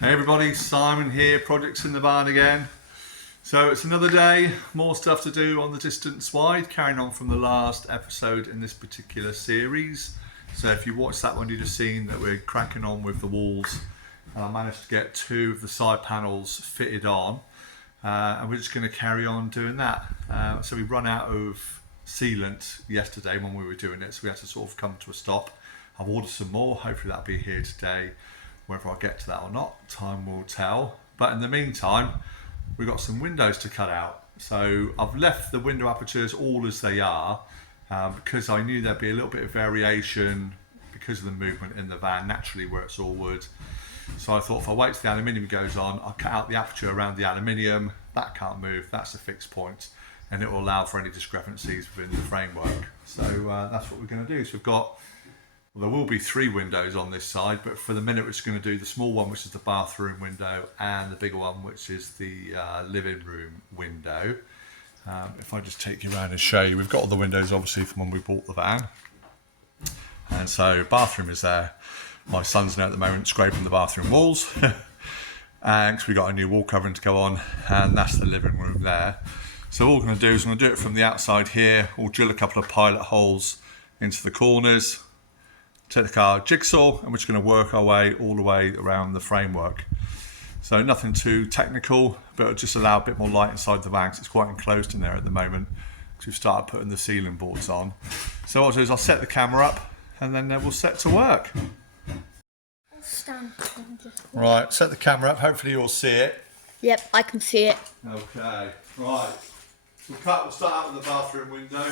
Hey everybody, Simon here, Projects in the Barn again. So it's another day, more stuff to do on the Distance Wide, carrying on from the last episode in this particular series. So if you watched that one, you'd have seen that we're cracking on with the walls, and I managed to get 2 of the side panels fitted on, and we're just going to carry on doing that. So we run out of sealant yesterday when we were doing it, so we had to sort of come to a stop. I've ordered some more, hopefully that'll be here today. Whether I get to that or not, time will tell. But in the meantime, we've got some windows to cut out. So I've left the window apertures all as they are, because I knew there'd be a little bit of variation because of the movement in the van, naturally where it's all wood. So I thought if I wait till the aluminium goes on, I'll cut out the aperture around the aluminium. That can't move, that's a fixed point, and it will allow for any discrepancies within the framework. So that's what we're going to do. So we've got, well, there will be 3 windows on this side, but for the minute we're just going to do the small one, which is the bathroom window, and the bigger one, which is the living room window. If I just take you around and show you, we've got all the windows obviously from when we bought the van. And so bathroom is there. My son's now at the moment scraping the bathroom walls. And we got a new wall covering to go on, and that's the living room there. So all we're going to do is I'm going to do it from the outside here. We'll drill a couple of pilot holes into the corners. Take our jigsaw, and we're just going to work our way all the way around the framework. So nothing too technical, but it'll just allow a bit more light inside the van, because it's quite enclosed in there at the moment, because we've started putting the ceiling boards on. So what I'll do is I'll set the camera up, and then we'll set to work. Right, set the camera up, hopefully you'll see it. Yep, I can see it. Okay, right. We'll start out with the bathroom window.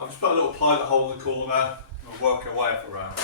I've just put a little pilot hole in the corner and we'll work our way up around.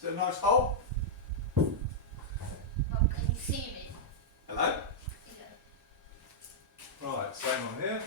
Is it a nice hole? Well, can you see me? Hello? Yeah. Right, same on here.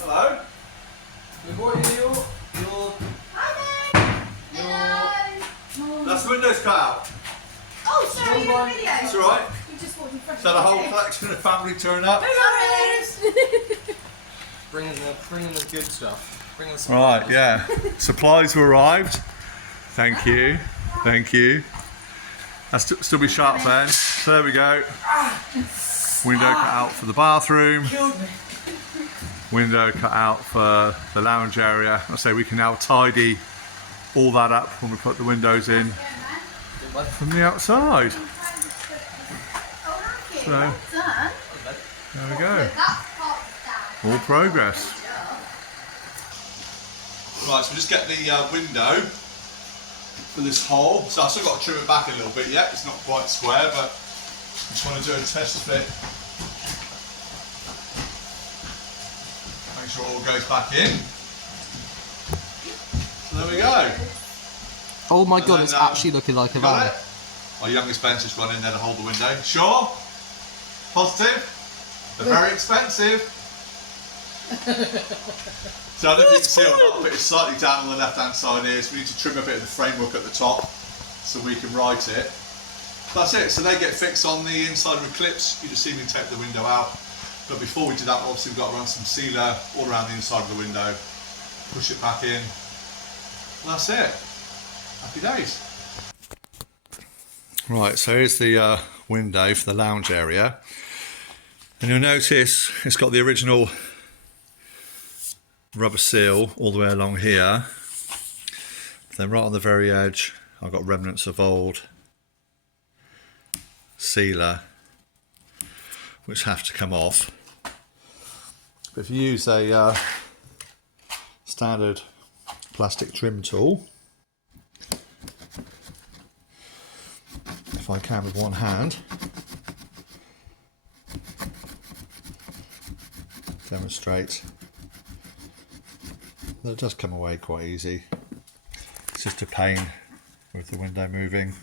Hello? Good morning, you. That's the windows cut out. Oh, sorry, you're in the video. That's alright. You just walked in front So of the me. whole collection of family turn up. Bringing the good stuff. Bringing the Right, yeah. Supplies have arrived. Thank you. Thank you. That's still be sharp then. So there we go. Window cut out for the bathroom. Window cut out for the lounge area. I say we can now tidy all that up when we put the windows in from the outside. So there we go. All progress. Right, so we just get the window for this hole. So I've still got to trim it back a little bit yet. It's not quite square, but I just want to do a test fit. Make sure it all goes back in. So there we go. Oh my god, then, it's actually looking like a Got van. it? Our youngest Ben's just run in there to hold the window. Sure? Positive? They're very expensive. So I don't know if you can see on that bit, it's slightly down on the left hand side here, so we need to trim a bit of the framework at the top so we can write it. That's it, so they get fixed on the inside with clips. You just see me take the window out. But before we do that, obviously we've got to run some sealer all around the inside of the window, push it back in. And that's it. Happy days. Right, so here's the window for the lounge area. And you'll notice it's got the original rubber seal all the way along here. Then right on the very edge, I've got remnants of old sealer, which have to come off. But if you use a standard plastic trim tool, if I can with one hand, demonstrate that it does come away quite easy. It's just a pain with the window moving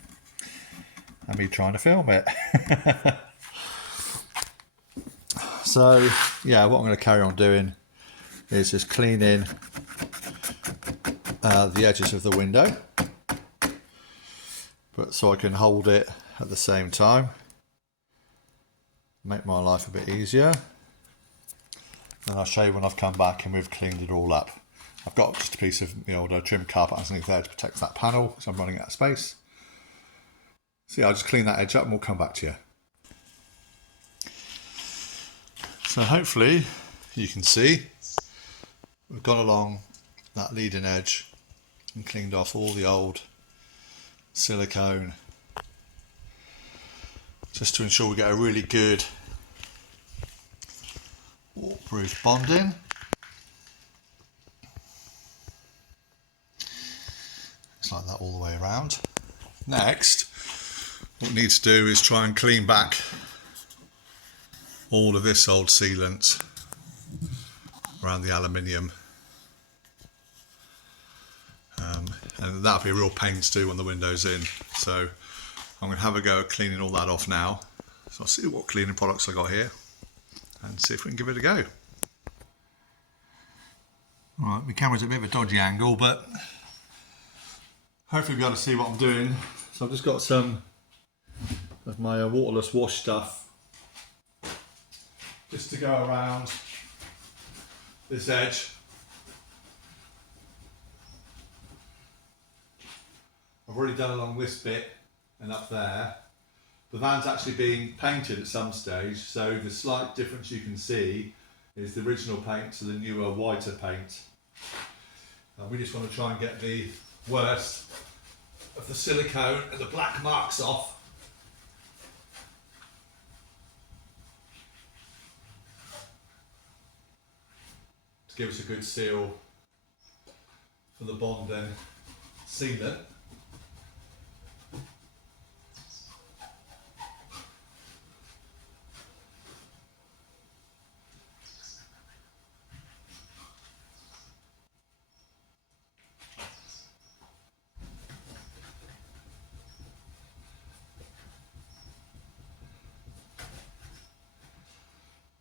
and me trying to film it. So yeah, what I'm going to carry on doing is just cleaning the edges of the window, but so I can hold it at the same time, make my life a bit easier. And I'll show you when I've come back and we've cleaned it all up. I've got just a piece of trim carpet underneath there to protect that panel, so I'm running out of space. So yeah, I'll just clean that edge up and we'll come back to you. So hopefully you can see we've gone along that leading edge and cleaned off all the old silicone just to ensure we get a really good waterproof bonding. It's like that all the way around. Next, what we need to do is try and clean back all of this old sealant around the aluminium, and that'll be a real pain to do when the window's in. So I'm going to have a go at cleaning all that off now. So I'll see what cleaning products I got here and see if we can give it a go. Alright, my camera's at a bit of a dodgy angle, but hopefully you'll be able to see what I'm doing. So I've just got some of my waterless wash stuff just to go around this edge. I've already done along this bit and up there. The van's actually being painted at some stage, so the slight difference you can see is the original paint to the newer, whiter paint. We just want to try and get the worst of the silicone and the black marks off. To give us a good seal for the bond and sealant.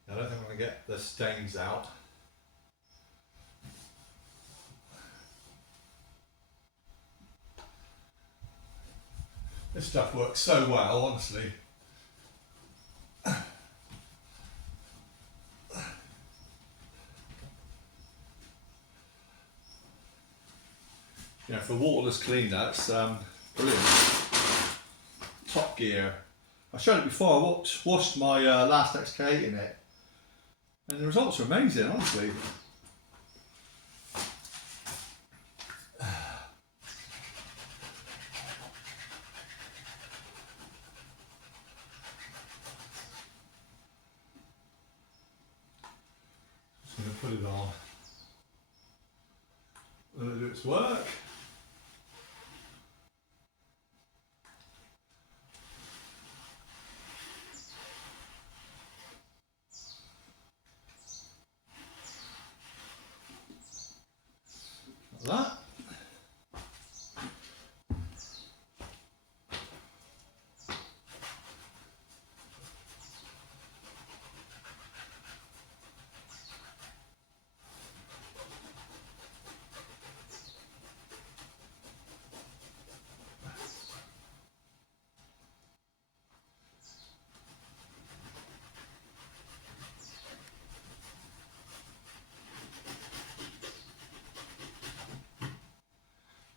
I don't think I'm going to get the stains out. This stuff works so well, honestly. Yeah, for waterless cleaner, it's brilliant. Top gear. I showed it before. I washed my last XK in it, and the results are amazing, honestly. Just going to put it on. Let it do its work. Like that.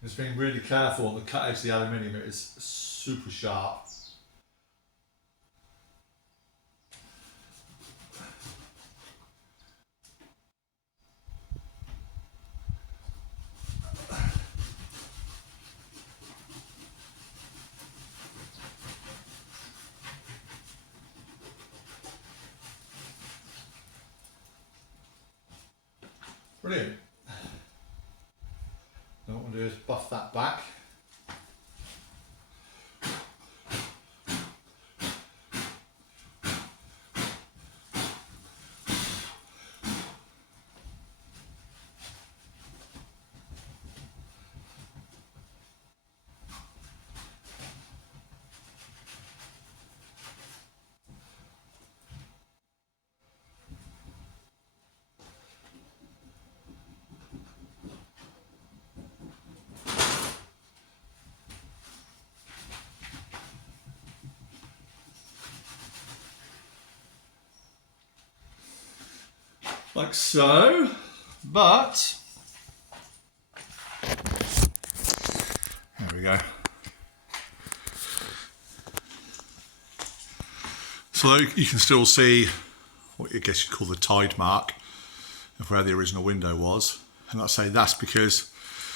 Just being really careful on the cut edge of the aluminium. It is super sharp. Brilliant. Now what we'll do is buff that back. Like so, but there we go. So you can still see what I guess you'd call the tide mark of where the original window was. And I say that's because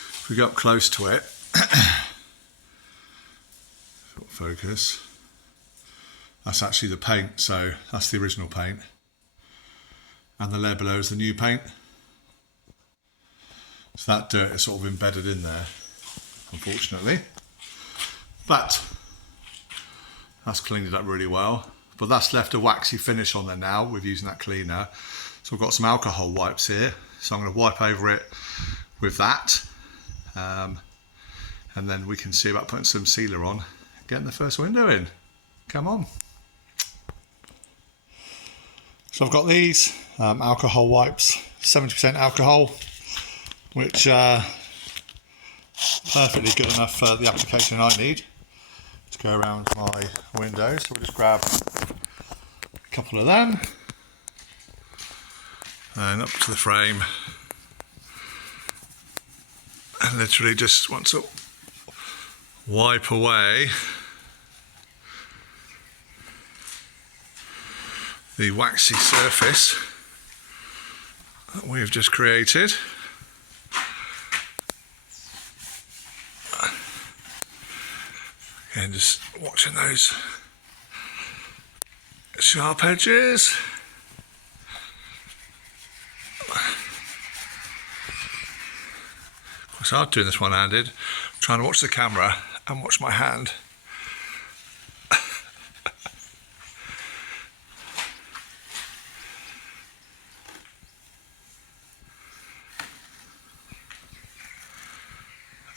if we go up close to it, focus, that's actually the paint, so that's the original paint. And the layer below is the new paint. So that dirt is sort of embedded in there, unfortunately. But that's cleaned it up really well. But that's left a waxy finish on there now with using that cleaner. So I've got some alcohol wipes here. So I'm going to wipe over it with that. And then we can see about putting some sealer on, getting the first window in. Come on. So I've got these alcohol wipes, 70% alcohol, which are perfectly good enough for the application I need to go around my window. So we'll just grab a couple of them and up to the frame, and literally just want to wipe away the waxy surface that we've just created. And just watching those sharp edges. Of course, I'm doing this one-handed, trying to watch the camera and watch my hand.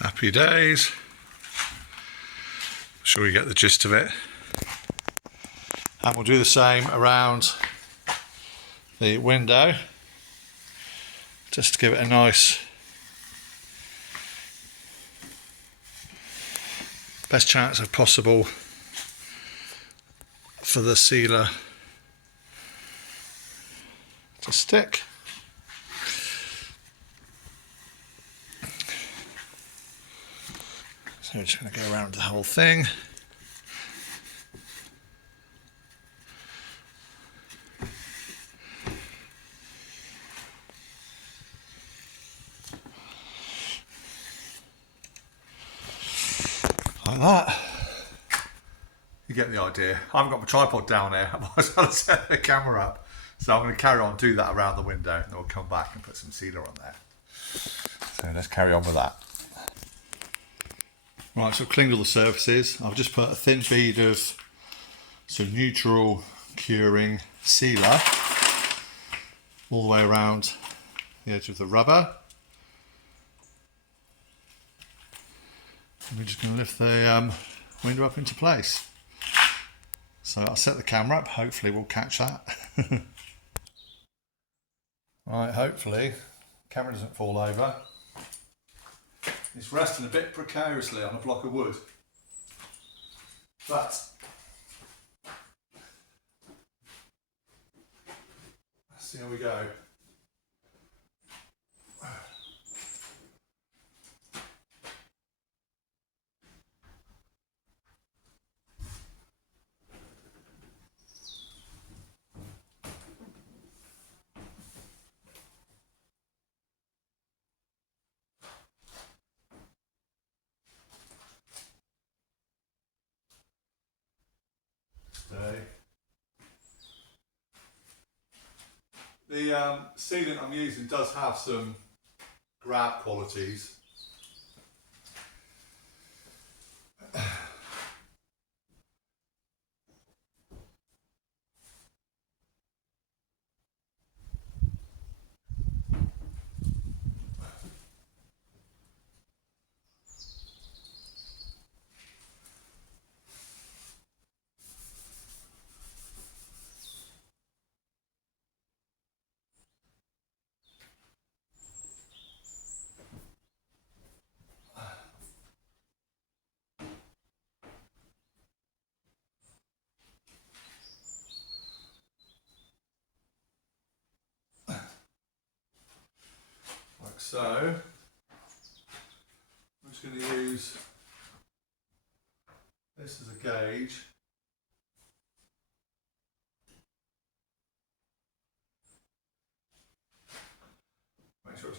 Happy days. Sure you get the gist of it. And we'll do the same around the window, just to give it a nice, best chance of possible for the sealer to stick. So we're just going to go around the whole thing. Like that. You get the idea. I haven't got my tripod down here, otherwise I'll set the camera up. So I'm going to carry on, do that around the window, and then we'll come back and put some sealer on there. So let's carry on with that. Right, so I've cleaned all the surfaces. I've just put a thin bead of some neutral curing sealer all the way around the edge of the rubber. And we're just going to lift the window up into place. So I'll set the camera up, hopefully we'll catch that. Right, hopefully the camera doesn't fall over. It's resting a bit precariously on a block of wood. But let's see how we go. The sealant I'm using does have some grab qualities. Like so. I'm just going to use this as a gauge.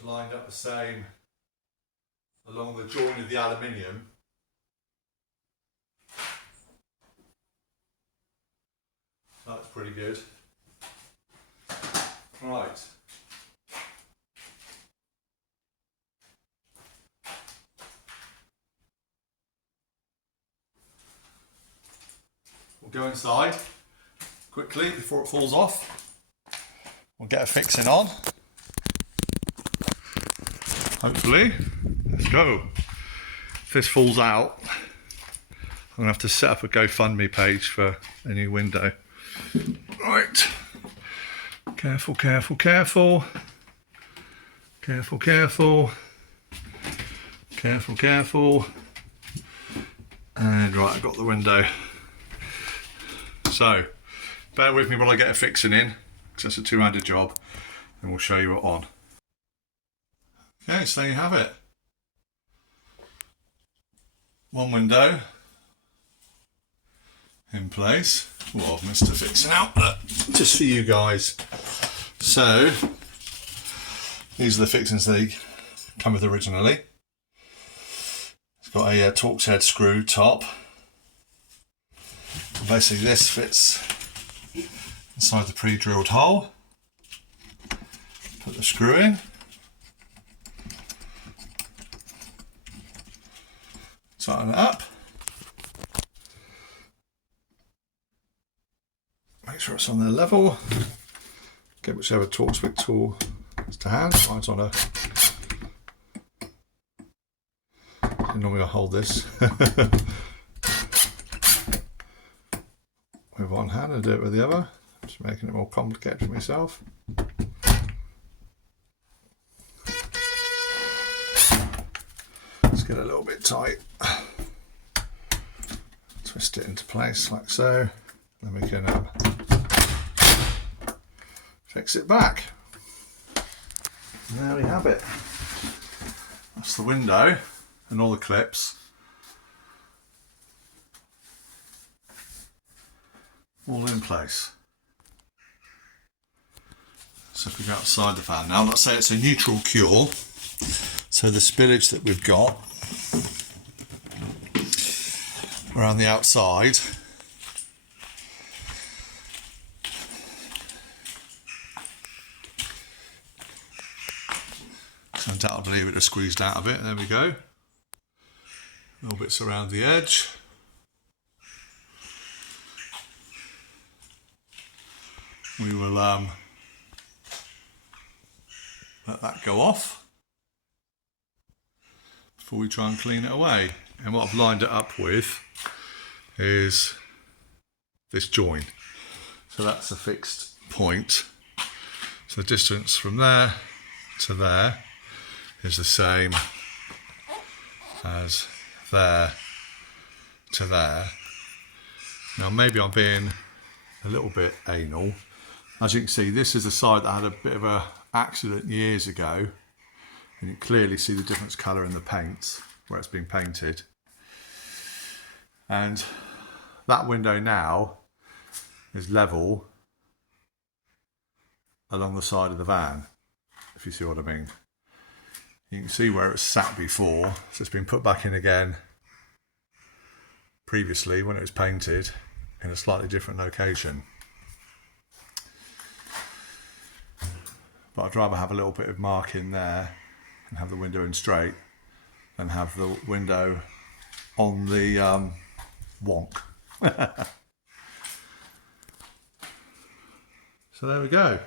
lined up the same along the join of the aluminium. That's pretty good. Right. We'll go inside quickly before it falls off. We'll get a fixing on. Hopefully. Let's go. If this falls out, I'm going to have to set up a GoFundMe page for a new window. Right. Careful, careful, careful. Careful, careful. Careful, careful. And right, I've got the window. So, bear with me while I get a fixing in, because it's a two-handed job, and we'll show you it on. Okay, so there you have it. One window in place. Well, I've missed a fixing out, but just for you guys. So, these are the fixings they come with originally. It's got a Torx head screw top. Basically this fits inside the pre-drilled hole. Put the screw in. Tighten it up. Make sure it's on there level. Get whichever Torx Wick tool is to hand. Mine's on a... Normally I hold this. With one hand and do it with the other. Just making it more complicated for myself. Let's get it a little bit tight. Twist it into place like so. Then we can fix it back. And there we have it. That's the window and all the clips. All in place. So if we go outside the fan now, let's say it's a neutral cure. So the spillage that we've got around the outside so undoubtedly it would have squeezed out of it. There we go. Little bits around the edge. We will let that go off before we try and clean it away. And what I've lined it up with is this join. So that's a fixed point. So the distance from there to there is the same as there to there. Now maybe I'm being a little bit anal. As you can see, this is the side that had a bit of an accident years ago, and you clearly see the different colour in the paint where it's been painted. And that window now is level along the side of the van, if you see what I mean. You can see where it's sat before, so it's been put back in again previously when it was painted in a slightly different location. But I'd rather have a little bit of marking there and have the window in straight than have the window on the wonk. So there we go.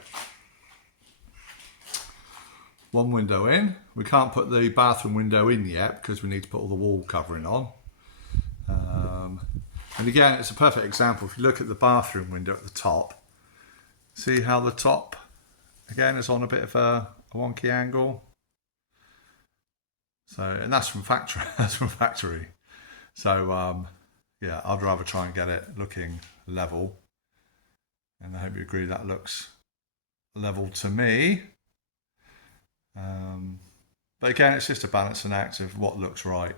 One window in. We can't put the bathroom window in yet because we need to put all the wall covering on. And again, it's a perfect example. If you look at the bathroom window at the top, see how the top again is on a bit of a wonky angle. So, and that's from factory. That's from factory. So yeah, I'd rather try and get it looking level. And I hope you agree that looks level to me. But again, it's just a balancing act of what looks right.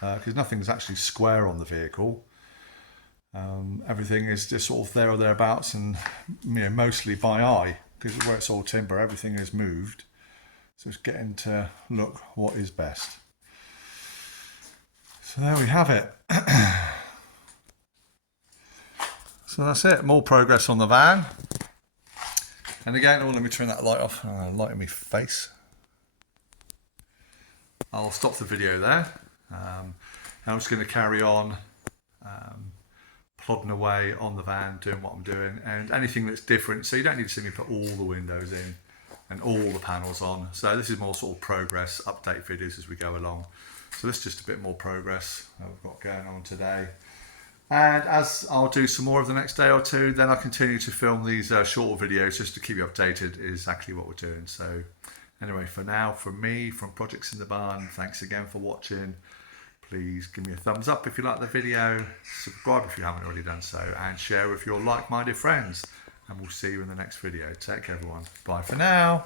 Because nothing's actually square on the vehicle. Everything is just sort of there or thereabouts, and mostly by eye, because where it's all timber, everything is moved. So it's getting to look what is best. So there we have it. So that's it, more progress on the van. And again, let me turn that light off, light in my face. I'll stop the video there. I'm just going to carry on plodding away on the van, doing what I'm doing, and anything that's different. So you don't need to see me put all the windows in and all the panels on. So this is more sort of progress update videos as we go along. So this is just a bit more progress that we've got going on today. And as I'll do some more of the next day or two, then I'll continue to film these shorter videos just to keep you updated exactly what we're doing. So anyway, for now, from me, from Projects in the Barn, thanks again for watching. Please give me a thumbs up if you like the video, subscribe if you haven't already done so, and share with your like-minded friends. And we'll see you in the next video. Take care, everyone. Bye for now.